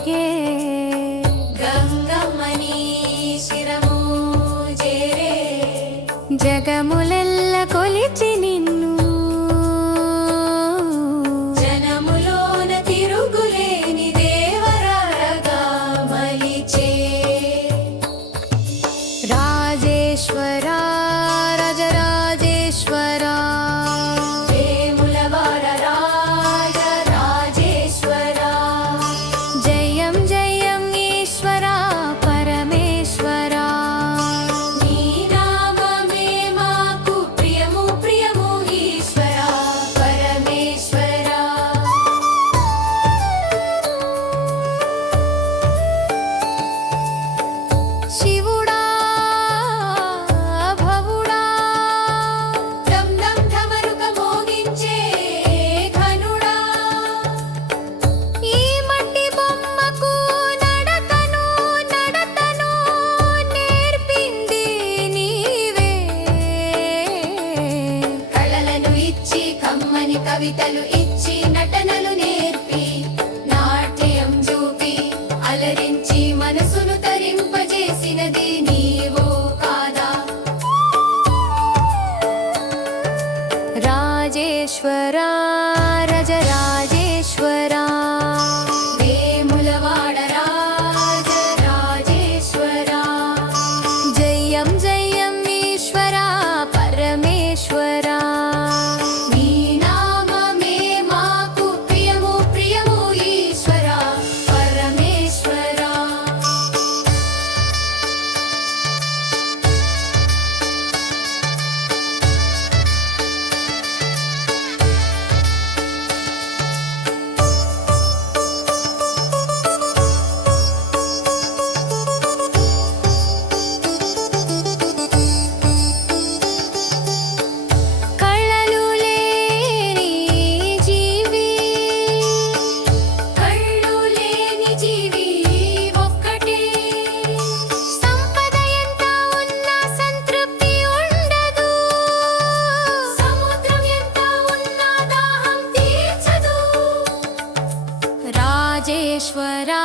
ఒదిగే గంగమ్మని శిరము చేరే జగములెల్ల కొలిచి నిన్ను జనములోన తిరుగులేని దేవరారగా మలిచే రాజేశ్వరా రాజరాజేశ్వరా వేములవాడ రాజ రాజేశ్వరా జయం జయం ఈశ్వరా పరమేశ్వరా నీ నామమే మాకు ప్రియము ప్రియము ఈశ్వరా పరమేశ్వరా శివుడా భవుడా ఢం ఢం ఢమరుక మోగించే ఘనుడా ఈ మట్టి బొమ్మకు నడకను నడతను నేర్పింది నీవే కళలను ఇచ్చి కమ్మని కవితలు ఇచ్చి నటనలు నేర్పి నాట్యం చూపి అలరించి మనసును తరింపజేసినది నీవో కాదా రాజేశ్వరా రాజరాజేశ్వరా వేములవాడ రాజ రాజేశ్వరా జయం జయం ఈశ్వరా పరమేశ్వరా నీ నామమే మాకు ప్రియము ప్రియము ఈశ్వరా పరమేశ్వరా కళ్ళలు లేని జీవి కళ్ళు లేని జీవి ఒక్కటే సంపద ఎంత ఉన్నా సంతృప్తి ఉండదు సముద్రం ఎంత ఉన్నా దాహం తీర్చదు రాజేశ్వరా